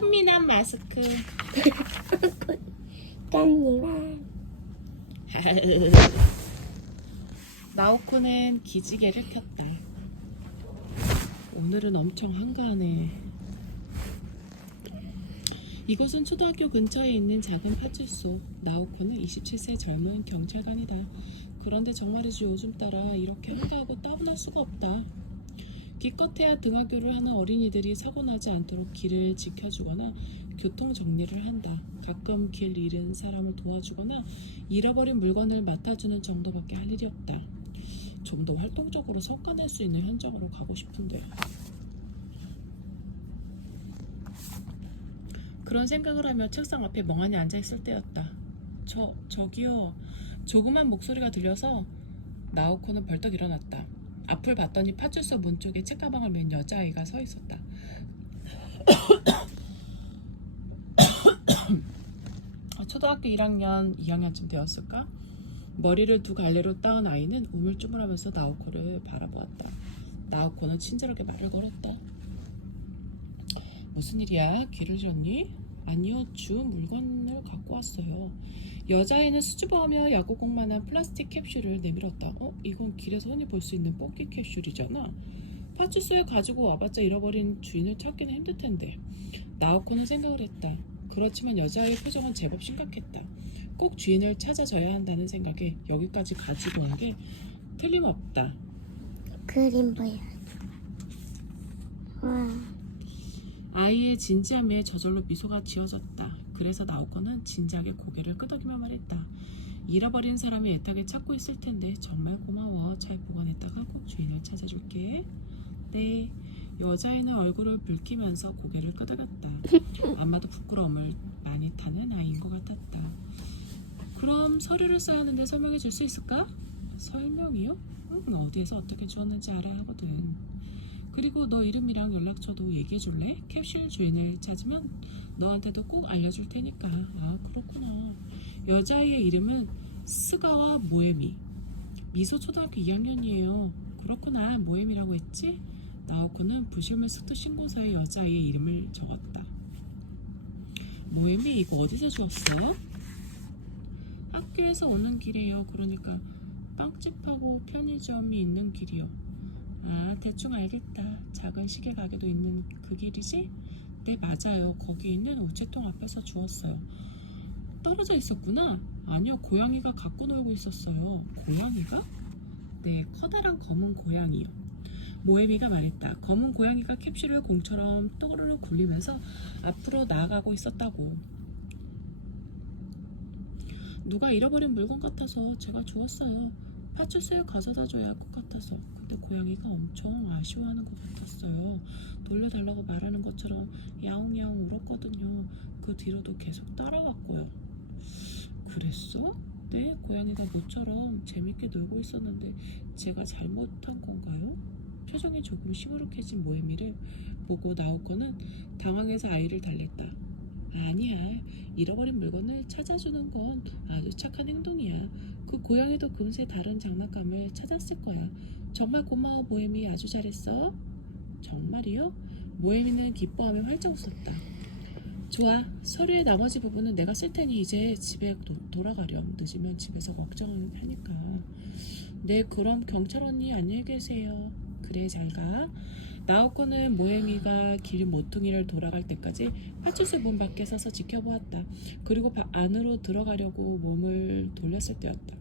꽃미남 마스크. 깜이랑 나오코는 기지개를 켰다. 오늘은 엄청 한가하네. 이곳은 초등학교 근처에 있는 작은 파출소. 나오코는 27세 젊은 경찰관이다. 그런데 정말이지 요즘 따라 이렇게 한가하고 따분할 수가 없다. 기껏해야 등하교를 하는 어린이들이 사고 나지 않도록 길을 지켜주거나 교통 정리를 한다. 가끔 길 잃은 사람을 도와주거나 잃어버린 물건을 맡아주는 정도밖에 할 일이 없다. 좀 더 활동적으로 성과 낼 수 있는 현장으로 가고 싶은데. 그런 생각을 하며 책상 앞에 멍하니 앉아있을 때였다. 저기요. 조그만 목소리가 들려서 나오코는 벌떡 일어났다. 앞을 봤더니 파출소 문 쪽에 책가방을 맨 여자아이가 서 있었다. 초등학교 1학년, 2학년쯤 되었을까? 머리를 두 갈래로 따은 아이는 우물쭈물하면서 나오코를 바라보았다. 나오코는 친절하게 말을 걸었다. 무슨 일이야? 길을 잃었니? 아니요, 주운 물건을 갖고 왔어요. 여자아이는 수줍어하며 야구공만한 플라스틱 캡슐을 내밀었다. 이건 길에서 흔히 볼 수 있는 뽑기 캡슐이잖아. 파출소에 가지고 와봤자 잃어버린 주인을 찾기는 힘들 텐데. 나오코는 생각을 했다. 그렇지만 여자아이의 표정은 제법 심각했다. 꼭 주인을 찾아줘야 한다는 생각에 여기까지 가지고 온 게 틀림없다. 그림 보여. 와, 아이의 진지함에 저절로 미소가 지어졌다. 그래서 나오코는 진지하게 고개를 끄덕이며 말했다. 잃어버린 사람이 애타게 찾고 있을 텐데 정말 고마워. 잘 보관했다가 꼭 주인을 찾아줄게. 네. 여자애는 얼굴을 붉히면서 고개를 끄덕였다. 아마도 부끄러움을 많이 타는 아이인 것 같았다. 그럼 서류를 써야 하는데 설명해 줄 수 있을까? 설명이요? 어디에서 어떻게 주었는지 알아야 하거든. 그리고 너 이름이랑 연락처도 얘기해 줄래? 캡슐 주인을 찾으면 너한테도 꼭 알려줄 테니까. 아, 그렇구나. 여자아이의 이름은 스가와 모에미. 미소 초등학교 2학년이에요. 그렇구나. 모에미라고 했지? 나오코는 부실물 스트 신고서에 여자아이의 이름을 적었다. 모에미, 이거 어디서 주웠어? 학교에서 오는 길이에요. 그러니까 빵집하고 편의점이 있는 길이요. 아, 대충 알겠다. 작은 시계 가게도 있는 그 길이지? 네, 맞아요. 거기 있는 우체통 앞에서 주웠어요. 떨어져 있었구나? 아니요, 고양이가 갖고 놀고 있었어요. 고양이가? 네, 커다란 검은 고양이요. 모에미가 말했다. 검은 고양이가 캡슐을 공처럼 또르르 굴리면서 앞으로 나아가고 있었다고. 누가 잃어버린 물건 같아서 제가 주웠어요. 파출소에 가져다 줘야 할 것 같아서. 근데 고양이가 엄청 아쉬워하는 것 같았어요. 돌려달라고 말하는 것처럼 야옹야옹 울었거든요. 그 뒤로도 계속 따라왔고요. 그랬어? 네, 고양이가 모처럼 재밌게 놀고 있었는데 제가 잘못한 건가요? 표정이 조금 시무룩해진 모에미를 보고 나오코는 당황해서 아이를 달랬다. 아니야, 잃어버린 물건을 찾아주는 건 아주 착한 행동이야. 그 고양이도 금세 다른 장난감을 찾았을 거야. 정말 고마워, 모에미. 아주 잘했어. 정말이요? 모에미는 기뻐하며 활짝 웃었다. 좋아, 서류의 나머지 부분은 내가 쓸 테니 이제 집에 돌아가렴. 늦으면 집에서 걱정하니까. 네, 그럼 경찰 언니 안녕히 계세요. 그래, 잘 가. 나오코는 모에미가 길 모퉁이를 돌아갈 때까지 파출소 문 밖에 서서 지켜보았다. 그리고 안으로 들어가려고 몸을 돌렸을 때였다.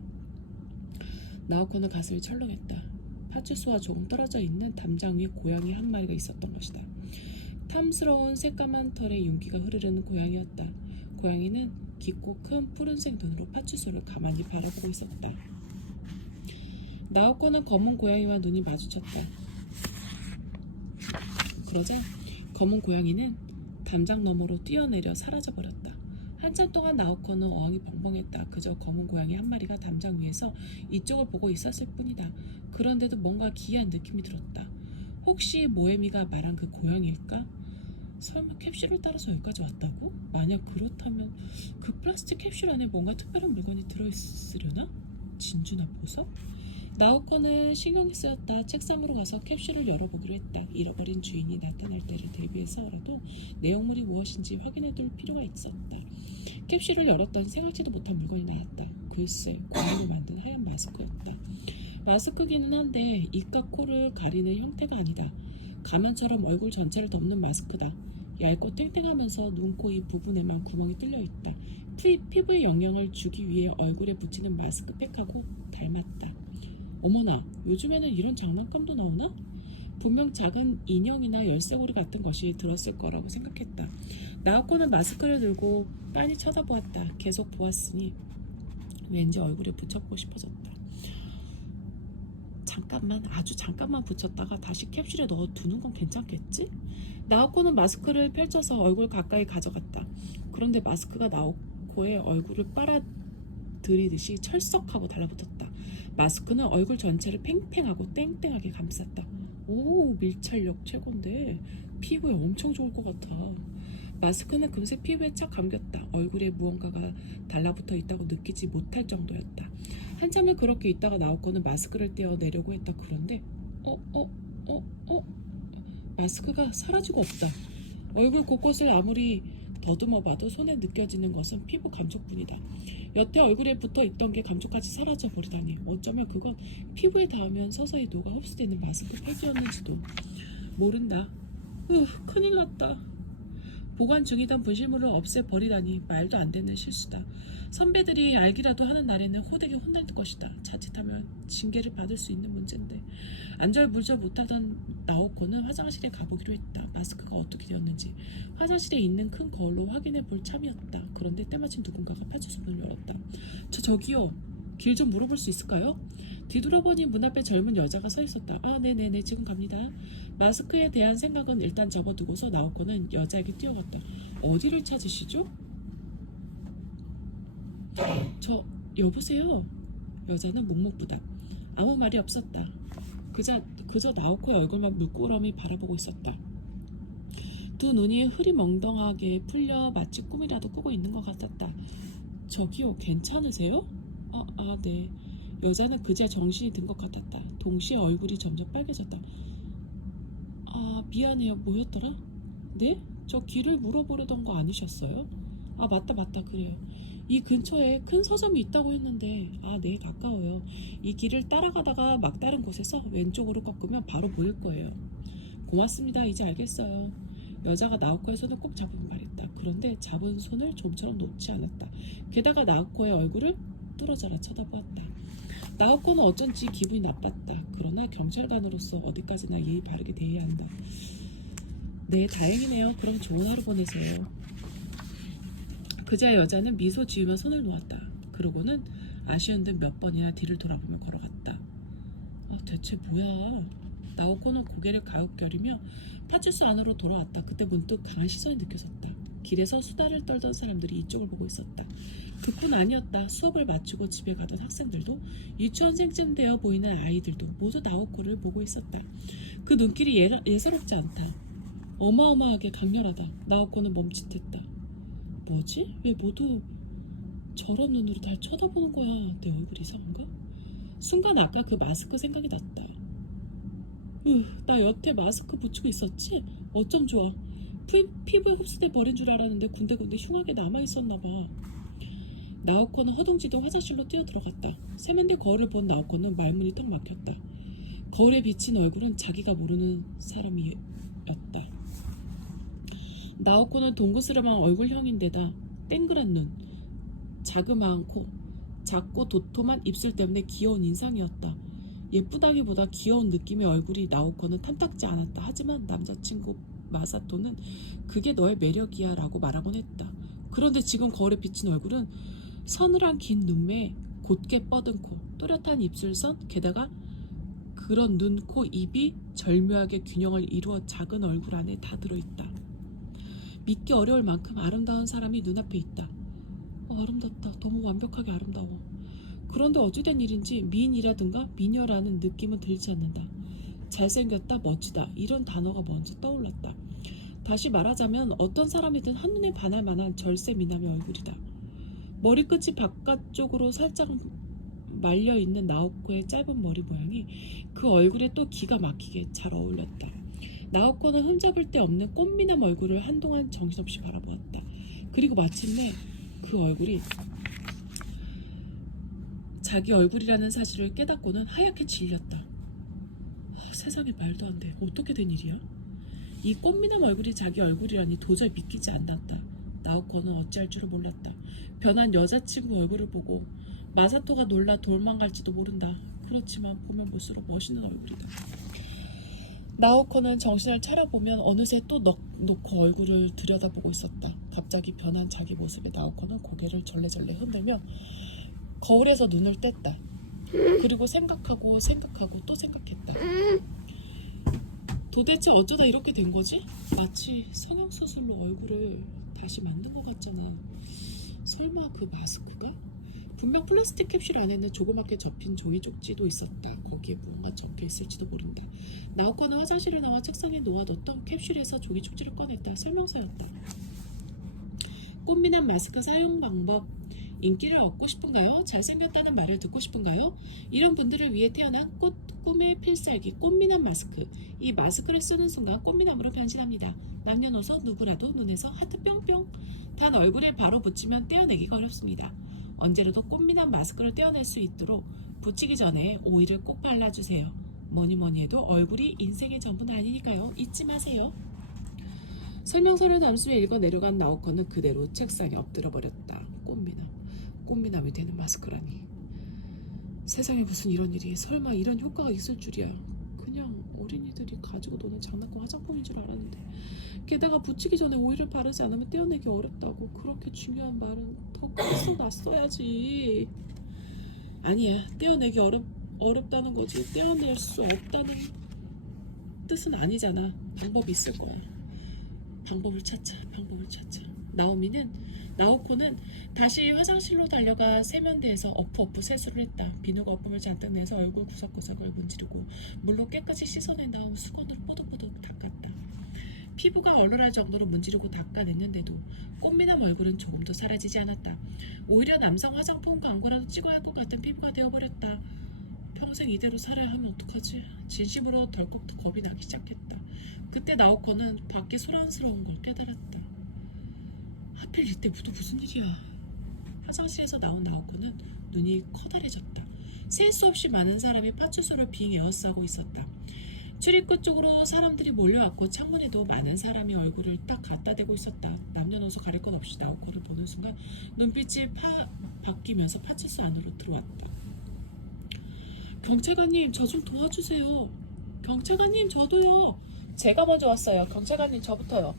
나오코는 가슴이 철렁했다. 파출소와 조금 떨어져 있는 담장 위에 고양이 한 마리가 있었던 것이다. 탐스러운 새까만 털에 윤기가 흐르는 고양이였다. 고양이는 깊고 큰 푸른색 눈으로 파출소를 가만히 바라보고 있었다. 나오코는 검은 고양이와 눈이 마주쳤다. 그러자 검은 고양이는 담장 너머로 뛰어내려 사라져버렸다. 한참 동안 나오코는 어항이 벙벙했다. 그저 검은 고양이 한 마리가 담장 위에서 이쪽을 보고 있었을 뿐이다. 그런데도 뭔가 기이한 느낌이 들었다. 혹시 모에미가 말한 그 고양이일까? 설마 캡슐을 따라서 여기까지 왔다고? 만약 그렇다면 그 플라스틱 캡슐 안에 뭔가 특별한 물건이 들어있으려나? 진주나 보석? 나오코는 신경이 쓰였다. 책상으로 가서 캡슐을 열어보기로 했다. 잃어버린 주인이 나타날 때를 대비해서라도 내용물이 무엇인지 확인해둘 필요가 있었다. 캡슐을 열었더니 생각지도 못한 물건이 나왔다. 글쎄, 고무로 만든 하얀 마스크였다. 마스크기는 한데 입과 코를 가리는 형태가 아니다. 가면처럼 얼굴 전체를 덮는 마스크다. 얇고 탱탱하면서 눈, 코, 입 부분에만 구멍이 뚫려 있다. 피부에 영향을 주기 위해 얼굴에 붙이는 마스크팩하고 닮았다. 어머나, 요즘에는 이런 장난감도 나오나? 분명 작은 인형이나 열쇠고리 같은 것이 들었을 거라고 생각했다. 나오코는 마스크를 들고 빤히 쳐다보았다. 계속 보았으니 왠지 얼굴에 붙여보고 싶어졌다. 잠깐만, 아주 잠깐만 붙였다가 다시 캡슐에 넣어 두는 건 괜찮겠지? 나오코는 마스크를 펼쳐서 얼굴 가까이 가져갔다. 그런데 마스크가 나오코의 얼굴을 빨아들이듯이 철썩하고 달라붙었다. 마스크는 얼굴 전체를 팽팽하고 땡땡하게 감쌌다. 오, 밀착력 최고인데 피부에 엄청 좋을 것 같아. 마스크는 금세 피부에 착 감겼다. 얼굴에 무언가가 달라붙어 있다고 느끼지 못할 정도였다. 한참을 그렇게 있다가 나오코는 마스크를 떼어내려고 했다. 그런데 마스크가 사라지고 없다. 얼굴 곳곳을 아무리 더듬어 봐도 손에 느껴지는 것은 피부 감촉뿐이다. 여태 얼굴에 붙어 있던 게 감촉까지 사라져 버리다니. 어쩌면 그건 피부에 닿으면 서서히 녹아 흡수되는 마스크팩이었는지도 모른다. 큰일 났다. 보관 중이던 분실물을 없애버리다니 말도 안 되는 실수다. 선배들이 알기라도 하는 날에는 호되게 혼날 것이다. 자칫하면 징계를 받을 수 있는 문제인데. 안절부절 못하던 나오코는 화장실에 가보기로 했다. 마스크가 어떻게 되었는지 화장실에 있는 큰 거울로 확인해 볼 참이었다. 그런데 때마침 누군가가 파출소 문을 열었다. 저기요, 길 좀 물어볼 수 있을까요? 뒤돌아보니 문 앞에 젊은 여자가 서 있었다. 네네네, 지금 갑니다. 마스크에 대한 생각은 일단 접어두고서 나오코는 여자에게 뛰어갔다. 어디를 찾으시죠? 여보세요? 여자는 묵묵부답. 아무 말이 없었다. 그저 나오코의 얼굴만 물끄러미 바라보고 있었다. 두 눈이 흐리멍덩하게 풀려 마치 꿈이라도 꾸고 있는 것 같았다. 저기요, 괜찮으세요? 네. 여자는 그제 정신이 든 것 같았다. 동시에 얼굴이 점점 빨개졌다. 미안해요. 뭐였더라? 네? 저 길을 물어보려던 거 아니셨어요? 맞다. 그래요. 이 근처에 큰 서점이 있다고 했는데 네, 가까워요. 이 길을 따라가다가 막다른 곳에서 왼쪽으로 꺾으면 바로 보일 거예요. 고맙습니다. 이제 알겠어요. 여자가 나오코의 손을 꼭 잡으며 말했다. 그런데 잡은 손을 좀처럼 놓지 않았다. 게다가 나오코의 얼굴을 뚫어져라 쳐다보았다. 나오코는 어쩐지 기분이 나빴다. 그러나 경찰관으로서 어디까지나 예의 바르게 대해야 한다. 네, 다행이네요. 그럼 좋은 하루 보내세요. 그자 여자는 미소 지으며 손을 놓았다. 그러고는 아쉬운 듯 몇 번이나 뒤를 돌아보며 걸어갔다. 대체 뭐야? 나오코는 고개를 가웃거리며 파출소 안으로 돌아왔다. 그때 문득 강한 시선이 느껴졌다. 길에서 수다를 떨던 사람들이 이쪽을 보고 있었다. 그뿐 아니었다. 수업을 마치고 집에 가던 학생들도 유치원생쯤 되어 보이는 아이들도 모두 나오코를 보고 있었다. 그 눈길이 예사롭지 않다. 어마어마하게 강렬하다. 나오코는 멈칫했다. 뭐지? 왜 모두 저런 눈으로 날 쳐다보는 거야? 내 얼굴이 이상한가? 순간 아까 그 마스크 생각이 났다. 나 여태 마스크 붙이고 있었지? 어쩜 좋아. 피부에 흡수돼 버린 줄 알았는데 군데군데 흉하게 남아있었나 봐. 나오코는 허둥지둥 화장실로 뛰어들어갔다. 세면대 거울을 본 나오코는 말문이 딱 막혔다. 거울에 비친 얼굴은 자기가 모르는 사람이었다. 나오코는 동그스름한 얼굴형인데다 땡그란 눈, 자그마한 코, 작고 도톰한 입술 때문에 귀여운 인상이었다. 예쁘다기보다 귀여운 느낌의 얼굴이 나오코는 탐탁지 않았다. 하지만 남자친구 마사토는 그게 너의 매력이야 라고 말하곤 했다. 그런데 지금 거울에 비친 얼굴은 서늘한 긴 눈매, 곧게 뻗은 코, 또렷한 입술선, 게다가 그런 눈, 코, 입이 절묘하게 균형을 이루어 작은 얼굴 안에 다 들어있다. 믿기 어려울 만큼 아름다운 사람이 눈앞에 있다. 아름답다. 너무 완벽하게 아름다워. 그런데 어찌된 일인지 미인이라든가 미녀라는 느낌은 들지 않는다. 잘생겼다, 멋지다 이런 단어가 먼저 떠올랐다. 다시 말하자면 어떤 사람이든 한눈에 반할 만한 절세 미남의 얼굴이다. 머리끝이 바깥쪽으로 살짝 말려있는 나오코의 짧은 머리 모양이 그 얼굴에 또 기가 막히게 잘 어울렸다. 나오코는 흠잡을 데 없는 꽃미남 얼굴을 한동안 정신없이 바라보았다. 그리고 마침내 그 얼굴이 자기 얼굴이라는 사실을 깨닫고는 하얗게 질렸다. 세상에 말도 안 돼. 어떻게 된 일이야? 이 꽃미남 얼굴이 자기 얼굴이라니 도저히 믿기지 않았다. 나오코는 어찌할 줄을 몰랐다. 변한 여자친구 얼굴을 보고 마사토가 놀라 도망갈지도 모른다. 그렇지만 보면 볼수록 멋있는 얼굴이다. 나오코는 정신을 차려보면 어느새 또 놓고 얼굴을 들여다보고 있었다. 갑자기 변한 자기 모습에 나오코는 고개를 절레절레 흔들며 거울에서 눈을 뗐다. 그리고 생각하고 또 생각했다. 도대체 어쩌다 이렇게 된 거지? 마치 성형수술로 얼굴을 다시 만든 것 같잖아. 설마 그 마스크가? 분명 플라스틱 캡슐 안에는 조그맣게 접힌 종이 쪽지도 있었다. 거기에 무언가 적혀 있을지도 모른다. 나오코는 화장실을 나와 책상에 놓아뒀던 캡슐에서 종이 쪽지를 꺼냈다. 설명서였다. 꽃미남 마스크 사용 방법. 인기를 얻고 싶은가요? 잘생겼다는 말을 듣고 싶은가요? 이런 분들을 위해 태어난 꿈의 필살기 꽃미남 마스크. 이 마스크를 쓰는 순간 꽃미남으로 변신합니다. 남녀노소 누구라도 눈에서 하트 뿅뿅. 단 얼굴에 바로 붙이면 떼어내기가 어렵습니다. 언제라도 꽃미남 마스크를 떼어낼 수 있도록 붙이기 전에 오일을 꼭 발라주세요. 뭐니 해도 얼굴이 인생의 전부는 아니니까요. 잊지 마세요. 설명서를 담수에 읽어 내려간 나오코는 그대로 책상에 엎드려 버렸다. 꽃미남이 되는 마스크라니. 세상에 무슨 이런 일이, 설마 이런 효과가 있을 줄이야. 그냥 어린이들이 가지고 노는 장난감 화장품인 줄 알았는데, 게다가 붙이기 전에 오일을 바르지 않으면 떼어내기 어렵다고. 그렇게 중요한 말은 더 크게 놨어야지. 아니야, 떼어내기 어렵다는 거지 떼어낼 수 없다는 뜻은 아니잖아. 방법이 있을 거야. 방법을 찾자. 나오코는 다시 화장실로 달려가 세면대에서 어프 세수를 했다. 비누 거품을 잔뜩 내서 얼굴 구석구석을 문지르고 물로 깨끗이 씻어낸 다음 수건으로 뽀득뽀득 닦았다. 피부가 얼얼할 정도로 문지르고 닦아냈는데도 꽃미남 얼굴은 조금도 사라지지 않았다. 오히려 남성 화장품 광고라도 찍어야 할 것 같은 피부가 되어버렸다. 평생 이대로 살아야 하면 어떡하지? 진심으로 덜컥 겁이 나기 시작했다. 그때 나오코는 밖에 소란스러운 걸 깨달았다. 하필 이때 무슨 일이야. 화장실에서 나온 나오코는 눈이 커다래졌다. 셀 수 없이 많은 사람이 파출소를 빙 에어싸고 있었다. 출입구 쪽으로 사람들이 몰려왔고 창문에도 많은 사람이 얼굴을 딱 갖다 대고 있었다. 남녀노소 가릴 것 없이 나오코를 보는 순간 눈빛이 바뀌면서 파출소 안으로 들어왔다. 경찰관님, 저 좀 도와주세요. 경찰관님, 저도요. 제가 먼저 왔어요. 경찰관님, 저부터요.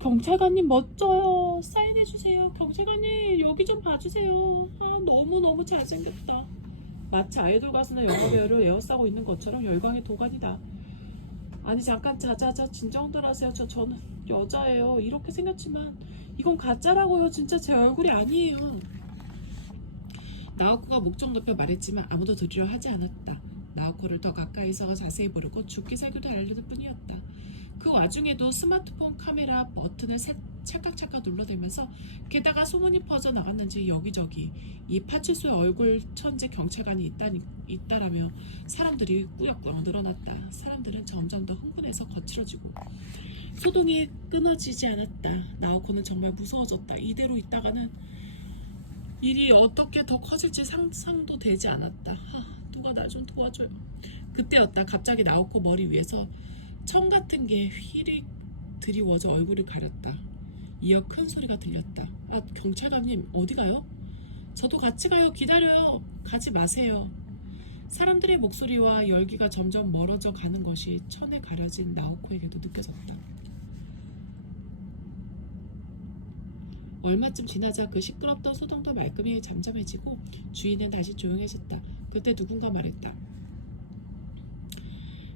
경찰관님 멋져요. 사인해주세요. 경찰관님 여기 좀 봐주세요. 너무 잘생겼다. 마치 아이돌 가수나 영화배우를 에워싸고 있는 것처럼 열광의 도가니다. 아니 잠깐 자자자 진정들 하세요. 저는 여자예요. 이렇게 생겼지만 이건 가짜라고요. 진짜 제 얼굴이 아니에요. 나오코가 목청 높여 말했지만 아무도 들으려 하지 않았다. 나오코를 더 가까이서 자세히 보려고 죽기살기로 알려줄 뿐이었다. 그 와중에도 스마트폰 카메라 버튼을 찰칵찰칵 눌러대면서 게다가 소문이 퍼져나갔는지 여기저기 이 파출소에 얼굴 천재 경찰관이 있다라며 사람들이 꾸역꾸역 늘어났다. 사람들은 점점 더 흥분해서 거칠어지고 소동이 끊어지지 않았다. 나오코는 정말 무서워졌다. 이대로 있다가는 일이 어떻게 더 커질지 상상도 되지 않았다. 누가 날 좀 도와줘요. 그때였다. 갑자기 나오코 머리 위에서 청 같은 게 휘릭 드리워져 얼굴을 가렸다. 이어 큰 소리가 들렸다. 경찰관님 어디 가요? 저도 같이 가요. 기다려요. 가지 마세요. 사람들의 목소리와 열기가 점점 멀어져 가는 것이 천에 가려진 나오코에게도 느껴졌다. 얼마쯤 지나자 그 시끄럽던 소동도 말끔히 잠잠해지고 주위는 다시 조용해졌다. 그때 누군가 말했다.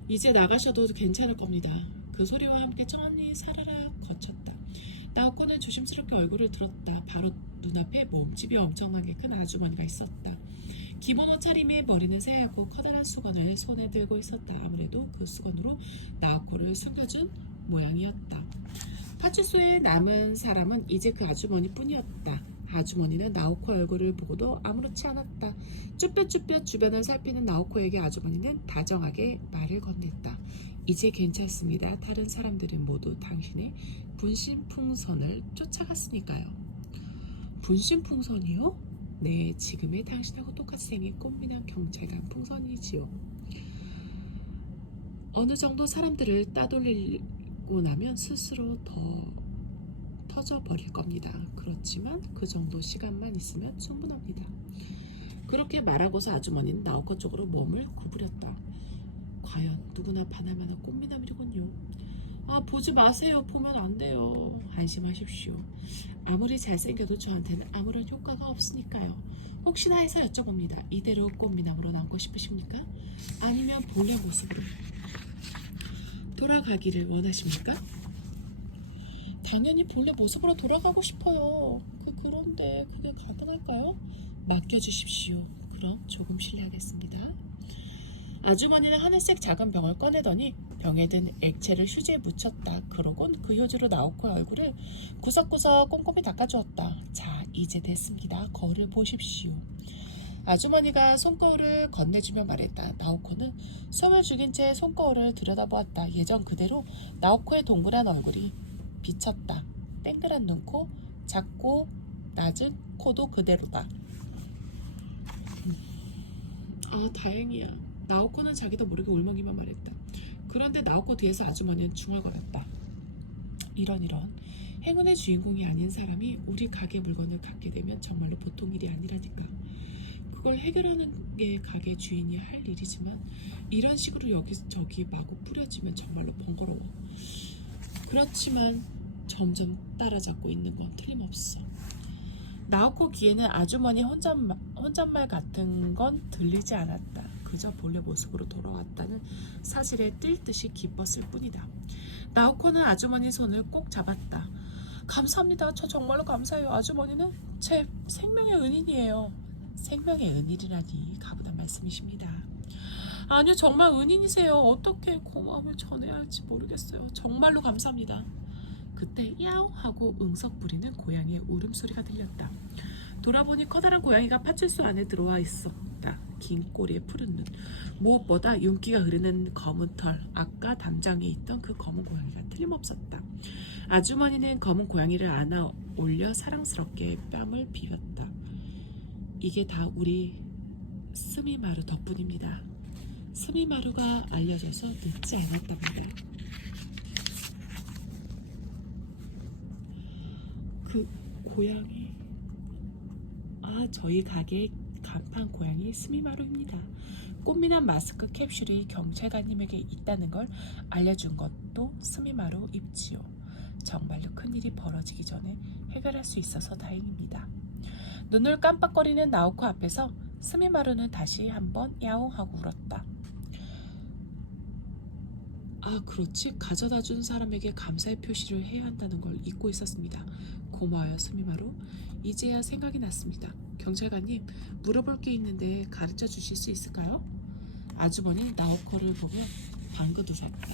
이제 나가셔도 괜찮을 겁니다. 그 소리와 함께 천천히 사라락 거쳤다. 나오코는 조심스럽게 얼굴을 들었다. 바로 눈앞에 몸집이 엄청나게 큰 아주머니가 있었다. 기모노 차림에 머리는 새하얗고 커다란 수건을 손에 들고 있었다. 아무래도 그 수건으로 나오코를 숨겨준 모양이었다. 파출소에 남은 사람은 이제 그 아주머니뿐이었다. 아주머니는 나오코 얼굴을 보고도 아무렇지 않았다. 쭈뼛쭈뼛 주변을 살피는 나오코에게 아주머니는 다정하게 말을 건넸다. 이제 괜찮습니다. 다른 사람들이 모두 당신의 분신풍선을 쫓아갔으니까요. 분신풍선이요? 네, 지금의 당신하고 똑같이 생긴 꽃미남 경찰관 풍선이지요. 어느 정도 사람들을 따돌리고 나면 스스로 터져버릴 겁니다. 그렇지만 그 정도 시간만 있으면 충분합니다. 그렇게 말하고서 아주머니는 나오코 쪽으로 몸을 구부렸다. 과연 누구나 반할만한 꽃미남이로군요. 보지 마세요. 보면 안 돼요. 안심하십시오. 아무리 잘생겨도 저한테는 아무런 효과가 없으니까요. 혹시나 해서 여쭤봅니다. 이대로 꽃미남으로 남고 싶으십니까? 아니면 본래 모습으로 돌아가기를 원하십니까? 당연히 본래 모습으로 돌아가고 싶어요. 그런데 그게 가능할까요? 맡겨주십시오. 그럼 조금 실례하겠습니다. 아주머니는 하늘색 작은 병을 꺼내더니 병에 든 액체를 휴지에 묻혔다. 그러곤 그 휴지로 나오코의 얼굴을 구석구석 꼼꼼히 닦아주었다. 자, 이제 됐습니다. 거울을 보십시오. 아주머니가 손거울을 건네주며 말했다. 나오코는 숨을 죽인 채 손거울을 들여다보았다. 예전 그대로 나오코의 동그란 얼굴이 비쳤다. 땡그란 눈코, 작고 낮은 코도 그대로다. 다행이야. 나오코는 자기도 모르게 울먹이며 말했다. 그런데 나오코 뒤에서 아주머니는 중얼거렸다. 이런 행운의 주인공이 아닌 사람이 우리 가게 물건을 갖게 되면 정말로 보통 일이 아니라니까. 그걸 해결하는 게 가게 주인이 할 일이지만 이런 식으로 여기저기 마구 뿌려지면 정말로 번거로워. 그렇지만 점점 따라잡고 있는 건 틀림없어. 나오코 귀에는 아주머니 혼잣말 같은 건 들리지 않았다. 그저 본래 모습으로 돌아왔다는 사실에 뛸 듯이 기뻤을 뿐이다. 나오코는 아주머니 손을 꼭 잡았다. 감사합니다. 저 정말로 감사해요. 아주머니는 제 생명의 은인이에요. 생명의 은인이라니 가부단 말씀이십니다. 아니요, 정말 은인이세요. 어떻게 고마움을 전해야 할지 모르겠어요. 정말로 감사합니다. 그때 야옹 하고 응석 부리는 고양이의 울음소리가 들렸다. 돌아보니 커다란 고양이가 파출소 안에 들어와 있었다. 긴 꼬리에 푸른 눈, 무엇보다 윤기가 흐르는 검은 털. 아까 담장에 있던 그 검은 고양이가 틀림없었다. 아주머니는 검은 고양이를 안아 올려 사랑스럽게 뺨을 비볐다. 이게 다 우리 스미마루 덕분입니다. 스미마루가 알려줘서 늦지 않았답니다. 그 고양이, 저희 가게의 간판 고양이 스미마루입니다. 꽃미남 마스크 캡슐이 경찰관님에게 있다는 걸 알려준 것도 스미마루 입지요. 정말로 큰일이 벌어지기 전에 해결할 수 있어서 다행입니다. 눈을 깜빡거리는 나오코 앞에서 스미마루는 다시 한번 야옹하고 울었다. 그렇지. 가져다 준 사람에게 감사의 표시를 해야 한다는 걸 잊고 있었습니다. 고마워요, 스미마루. 이제야 생각이 났습니다. 경찰관님, 물어볼 게 있는데 가르쳐 주실 수 있을까요? 아주머니 나오코를 보고 방긋 웃었다.